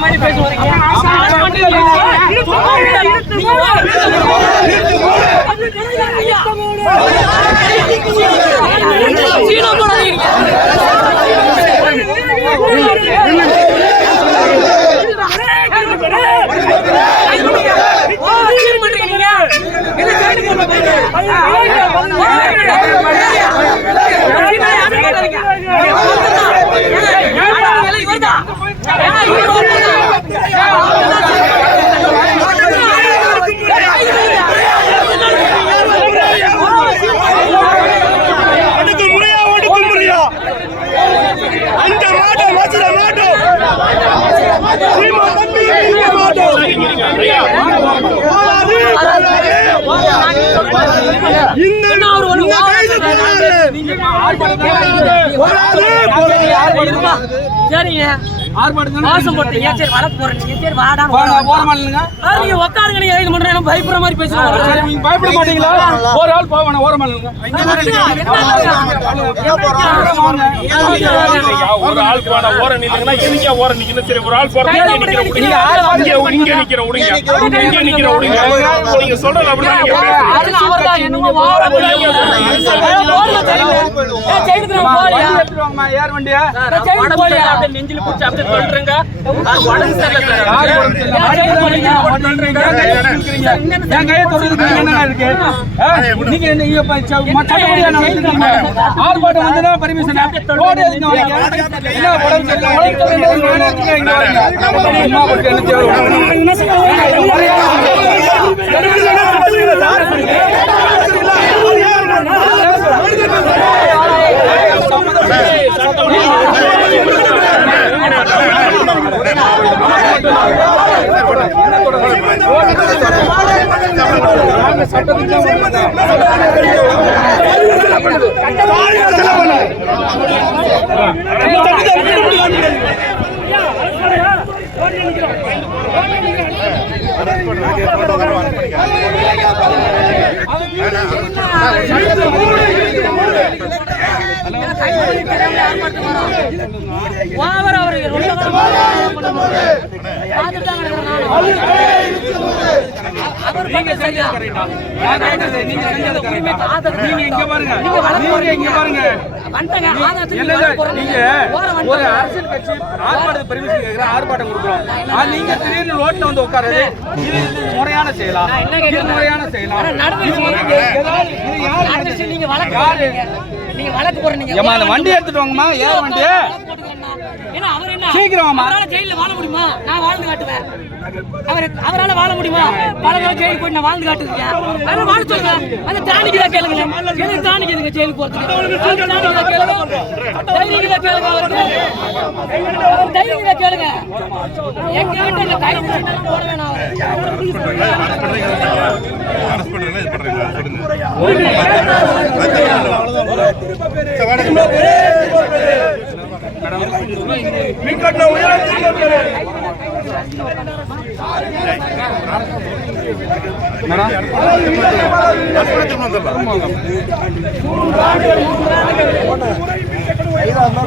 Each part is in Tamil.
மாதிரி பேச வரீங்க ஆர்ப்பாட்டம் சரிங்க. மாசம் போட்டீங்க சரி சரி போற. மாட்டீங்க நீங்க உட்காருங்க நீங்க இது பண்றேன் பயப்படுற மாதிரி பேசுறாங்க நீங்க பயப்பட மாட்டீங்களா ஒரு ஆள் போக வேணாம் ஓர மாட்டீங்க ஒரு ஆள் போன ஓர நில்லுங்கன்னா எதுக்கே ஓர நிக்கணும் சரி ஒரு ஆள் போறது இங்க நிக்கிற விடுங்க இங்க நிக்கிற விடுங்க இங்க நிக்கிற நீங்க சொல்றது அப்படிதான் நீங்க பேசுறீங்க. என்னமோ வண்டியா? நெஞ்சில பிடிச்சி அப்படியே சொல்றேங்க. உடம்பு சரியில்லை. கையை தொடர்றதுக்கு என்ன இருக்கு? நீங்க வச்சிருக்கீங்க. ஆர்ப்பாட்டம் வந்துன்னா permission. ரோடு எதுக்கு? என்ன உடம்பு சரியில்லை? என்ன உங்களுக்கு என்ன தேவை? நாங்க சட்டத்துக்கு தான் வந்தோம். ஓவர் அவர் ரொம்ப பார்த்துட்டாங்க அவர் நீங்க கேட்டது, நீங்க செஞ்சது கரெக்டா? நீங்க இங்க பாருங்க. நீங்க இங்க பாருங்க. ஒரு. அரசியல் கட்சி ஆர்ப்பாட்டம் பெர்மிஷன் ஆர்ப்பாட்டம் கொடுக்குறோம். நீங்க திடீர்னு ரோட்ல வந்து உட்காருது இது முறையான கேக்குறேன்? முறையான நடந்துச்சு, நீங்க யாரு? நீங்க வழக்கு போடுறீங்க. ஏம்மா, அந்த வண்டி எடுத்துட்டு வாங்கம்மா, ஏன் வண்டி? ஏன்னா அவர் என்ன? சீக்கிரம். அவரால ஜெயில்ல வாழ முடியுமா? நான் வாழ்ந்து காட்டுவேன். அவர் அவரால வாழ முடியுமா? பல தடவை ஜெயிலுக்கு போய் நான் வாழ்ந்து காட்டுறேன் அவரை வாழ சொல்லுங்க. அந்த தானிக்கு தான் கேளுங்க எனக்கு தானிக்கு ஜெயிலுக்கு போறதுக்கு? கேளுங்க தைரியம் கேளுங்க அவர் தைரியம் கேளுங்க எங்க வீட்டுல இந்த கைது போட வேணாம் அவரு மின்கட்டண உயர்த்தி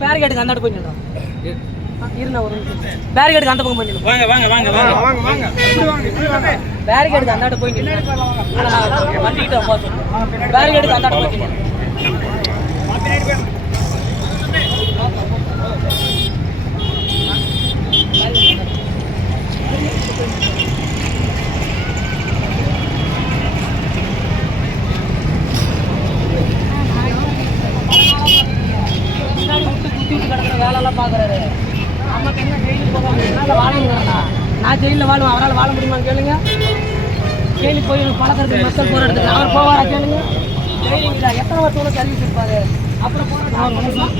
பேரிகேட்டுக்கு அந்த போய் நின்றோம் இருந்த ஒரு பேரிகேட்டுக்கு அந்த பக்கம் போய் நின்றோம் வாங்க வாங்க வாங்க வாங்க. வாங்க வாங்க பேரிகேட்டுக்கு அந்த போய் நின்றோம் வண்டிக்கிட்ட பேரிகேட்டுக்கு அந்த போய் நின்றோம் வேலை பார்க்குறாரு நமக்கு என்ன ஜெயிலுக்கு போக முடியும்னா வாழ முடியாதா நான் ஜெயிலில் வாழுவேன் அவரால் வாழ முடியுமான்னு கேளுங்க ஜெயிலுக்கு போய் பழக்கிறதுக்கு மக்கள் போராட்டத்துக்கு அவர் போவாரா கேளுங்க ஜெயிலுங்களா எத்தனை வருஷம் சர்வீஸ் இருப்பாரு அப்புறம் போராட்டம்.